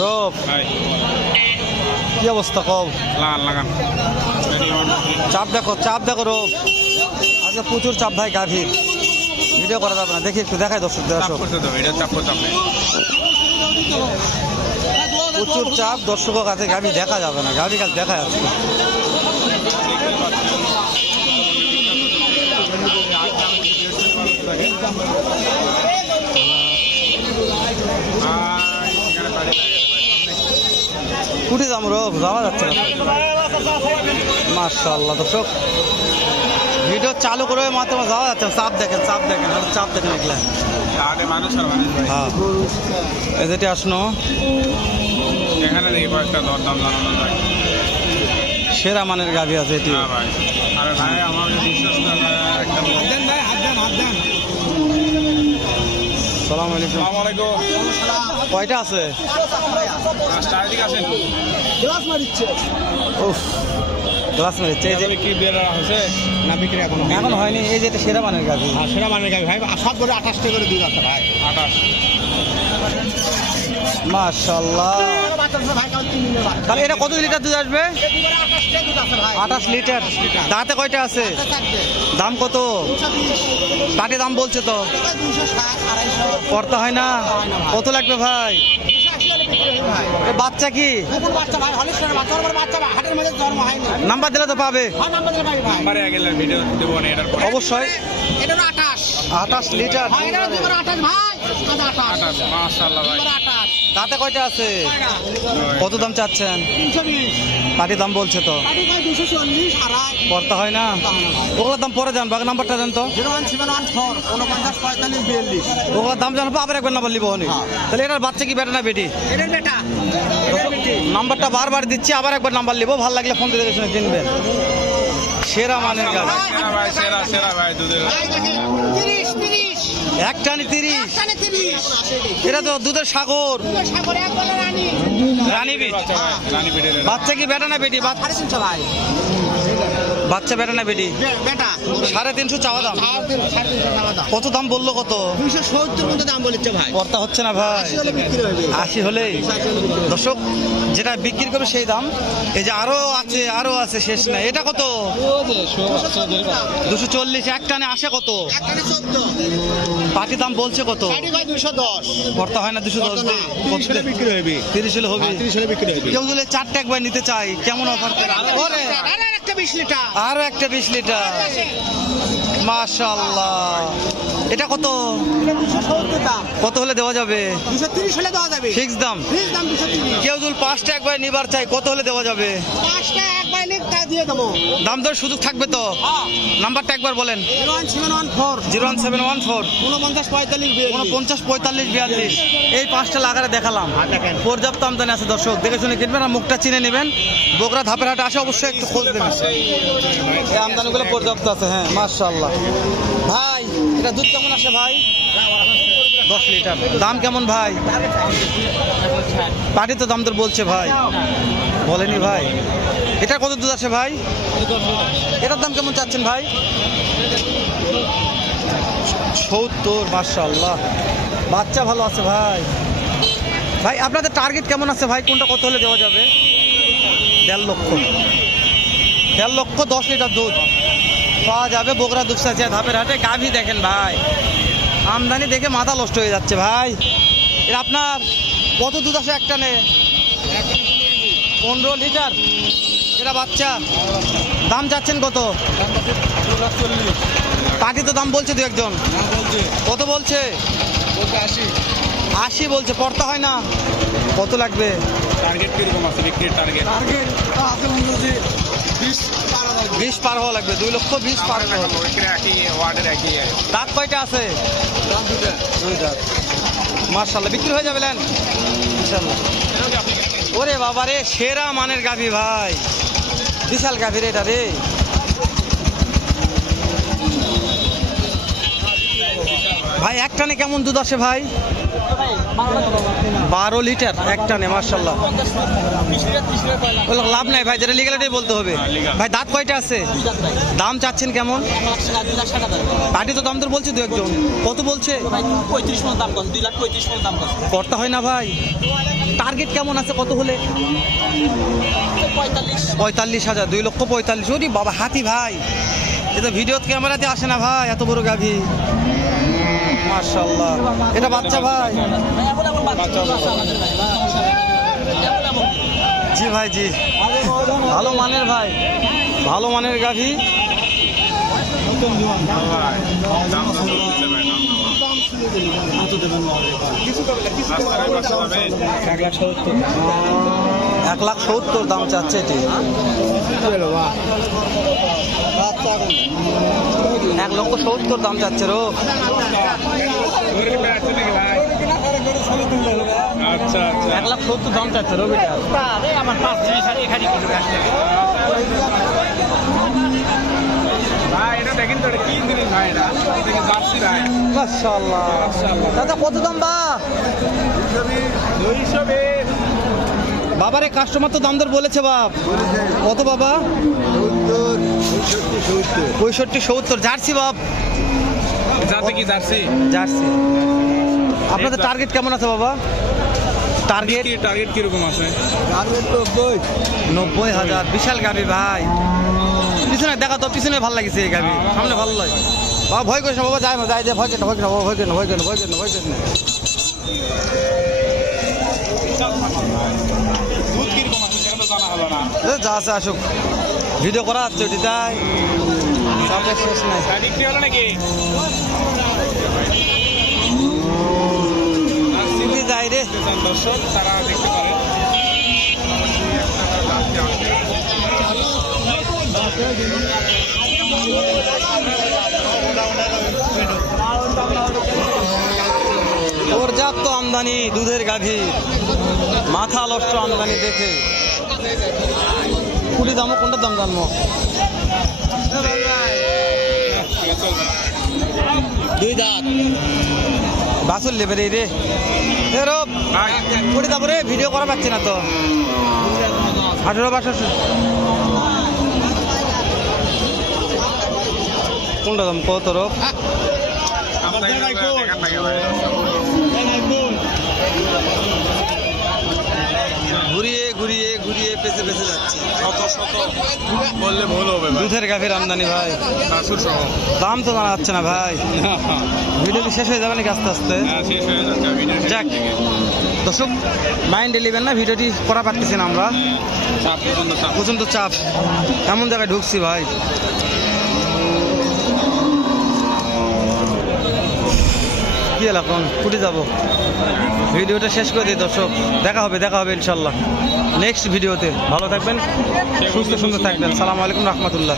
রূপ কি অবস্থা কব? চাপ দেখো রূপ, আজকে প্রচুর চাপ ভাই গাভীর, ভিডিও করা যাবে না। দেখি একটু দেখাই দর্শক, প্রচুর চাপ, দর্শকের কাছে গাভী দেখা যাবে না, গাভী কাছে দেখা যাচ্ছে। কুটি যাবো রোগ, যাওয়া যাচ্ছে না। মাশাআল্লাহ দর্শক, ভিডিও চালু করে মাত্র যাওয়া যাচ্ছে। চাপ দেখেন এগুলা। হ্যাঁ, এই যেটি আসনো সেরা মানের গাভি আছে এটি। সালাম আলাইকুম। কয়টা আছে? গ্লাস মারিচ্ছে। এই যে কি বের হয়েছে না, বিক্রি এখন হয়নি। এই যে সেরা মানের গাভি, সেরা মানের গাভি ভাই। সব করে 28টা করে দুধ আছে ভাই। 28। মাশাআল্লাহ। তাহলে এটা কত লিটার দুধ আসবে? 28 লিটার। দাঁতে কয়টা আছে? দাম কত? পাটি দাম বলছে তো, করতে হয় না। কত লাগবে ভাই? বাচ্চা কি নাম্বার দিলে তো পাবে অবশ্যই। 28 লিটার। দাঁতে কয়টা আছে? কত দাম চাচ্ছেন? পাটির দাম বলছে তো, করতে হয় না। ওগুলোর দাম পরে জানবো, আগে নাম্বারটা জানতো। ওগুলোর দাম জানবো, আবার একবার নাম্বার লিবো। তাহলে এটার বাচ্চা কি বেটা না বেটি? নাম্বারটা বারবার দিচ্ছি, আবার একবার নাম্বার লিবো। ভালো লাগলে ফোন দিয়ে শুনে কিনবেন। সেরা মানের গাছ, এক টানি 30। এটা তো দুধের সাগর। রানী বিট। বাচ্চা কি বেটা না বেটি? বাচ্চা বেটা না বেটি? 350 চাওয়া দাম। কত দাম বললো? কত? 270 মতো দাম বলেছে ভাই। পড়তা হচ্ছে না ভাই। 80 হলেই দর্শক যেটা বিক্রি করবে সেই দাম। এই যে আরো আছে, শেষ নাই। এটা কত? 240। এক টানে আসে কত? পাটি দাম বলছে কত? 210। পড়তা হয় না 210। বিক্রি হবে 30 হলে হবে। কেউ যদি 4টা একবার নিতে চাই কেমন অফার? আরো একটা 20 লিটার। মাশাআল্লাহ। এটা কত? কত হলে দেওয়া যাবে? 230 হলে দেওয়া যাবে। ফিক্স দাম? কেউ যদি 5টা একবার নিবার চাই কত হলে দেওয়া যাবে? 5টা একবার নিতে দিয়ে দেব। দাম দর সুযোগ থাকবে তো? নাম্বারটা একবার বলেন। 01714 49 45 42। এই 5টা লাগারে দেখালাম। পর্যাপ্ত আমদানি আছে দর্শক, দেখে শুনে কিনবেন আর মুখটা চিনে নেবেন। বগুড়া ধাপের হাটে আসে অবশ্যই একটু খোঁজ দেবেন। এই আমদানিগুলো পর্যাপ্ত আছে। হ্যাঁ মাশাআল্লাহ। ভাই এটা দুধ কেমন আসে ভাই? 10 লিটার। দাম কেমন ভাই? পাটি তো দাম দর বলছে ভাই, বলেনি ভাই। এটা কত দুধ আসে ভাই? এটার দাম কেমন চাচ্ছেন ভাই? 70। মাশাআল্লাহ। বাচ্চা ভালো আছে ভাই। ভাই আপনাদের টার্গেট কেমন আছে ভাই? কোনটা কত হলে দেওয়া যাবে? 1.5 লক্ষ। 1.5 লক্ষ 10 লিটার দুধ পাওয়া যাবে বগুড়া দুপচাচিয়া ধাপের হাটে। গাভী দেখেন ভাই, আমদানি দেখে মাথা নষ্ট হয়ে যাচ্ছে ভাই। এটা আপনার কত দুধ আসে একটা নে? 15 লিটার। এটা বাচ্চা। দাম যাচ্ছেন কত? পাটি তো দাম বলছে দু একজন। কত বলছে? 80 বলছে। পড়তা হয় না। কত লাগবে? টার্গেট কিরকম আছে? বিক্রির টার্গেট 20 পার হওয়া লাগবে। 2 লক্ষ 20 পার হওয়া লাগবে। দাঁত কয়টা আছে? মাশাআল্লাহ। বিক্রি হয়ে যাবে লেন ইনশাআল্লাহ। ওরে বাবা রে, সেরা মানের গাভী ভাই, বিশাল গাভী রে এটা রে। ভাই এক টানে কেমন দুধ আসে ভাই? 12 লিটার একটা নে মাশাআল্লাহ। ওগুলো লাভ নাই ভাই, যেটা লিগ্যালিটি বলতে হবে। ভাই দাঁত কয়টা আছে? দাম চাচ্ছেন কেমন? পার্টি তো দাম তো বলছে দু একজন, কত বলছে? 2,35,000 দাম করতে হয় না ভাই। টার্গেট কেমন আছে, কত হলে? 45,000, 2,45,000। ওরে বাবা, হাতি ভাই, এ তো ভিডিও ক্যামেরাতে আসে না ভাই, এত বড় গাভী মাশাআল্লাহ। এটা বাচ্চা ভাই? জি ভাই জি, ভালো মানের ভাই, ভালো মানের গাভী। এক লাখ 70 দাম চাচ্ছে এটি। 1,70,000 দাম চাচ্ছে রো। আচ্ছা 1,70,000 দাম চাচ্ছে রো বেটা। আমার 5 জিনিস আর এখানে কিছু ভাই এটা দেখেন তো, এটা কি জিনিস ভাই? এটা দেখেন জার্সি ভাই। মাশাআল্লাহ দাদা, কত দাম বা? 220। বাবারে কাস্টমার তো দাম দর বলেছে বাপ, কত বাবা? 65-70 জার্সি বাপ। যাতে কি জার্সি? জার্সি। আপনাদের টার্গেট কেমন আছে বাবা? টার্গেট টার্গেট কিরকম আছে? 90,000। বিশাল গাভী ভাই, পিছনে দেখা তো, পিছনে ভালো লাগিছে এই গাভী, সামনে ভালো লাগে বাবা। ভয় করিস না বাবা, যায় না, যায় যায়, ভয় কেন, ভয় কেন, ভয় কেন, ভয় কেন, ভয় কেন, ভয় কেন। দুধ কিরকম আছে সেটা তো জানা হলো না। যা আছে আসুক, ভিডিও করা হচ্ছে ওটি, তাই চাপের শেষ নাই। বিক্রি হলো নাকি? যদি যাই রে, দর্শক তারা দেখতে পারে। পর্যাপ্ত আমদানি দুধের গাভী, মাথা নষ্ট আমদানি দেখে। কুড়ি দামও কোনটার দাম জানবো? দুই দাঁত বাছুর লেবে রে কুড়ি দাম রে, ভিডিও করা পাচ্ছি না তো। 18-22 কোনটা দাম কত রোপ? ঘুরিয়ে ঘুরিয়ে ঘুরিয়ে পেছে পেছে যাচ্ছে। শত বললে ভুল হবে ভাই। দুধের গাভীর আমদানি ভাই, বাছুর সহ। দাম তো জানা যাচ্ছে না ভাই। ভিডিও কি শেষ হয়ে যাবে নাকি আস্তে আস্তে? হ্যাঁ, শেষ হয়ে যাচ্ছে ভিডিও। যাক দর্শক, মাইন্ডে নেবেন না, ভিডিওটি করা পারতেছি না আমরা, চাপ প্রচণ্ড চাপ, এমন জায়গায় ঢুকছি ভাই। কি হল এখন, কুটি যাবো? ভিডিওটা শেষ করে দিই দর্শক, দেখা হবে ইনশাল্লাহ নেক্সট ভিডিওতে। ভালো থাকবেন, সুস্থ সুন্দর থাকবেন। সালামু আলাইকুম রহমতুল্লাহ।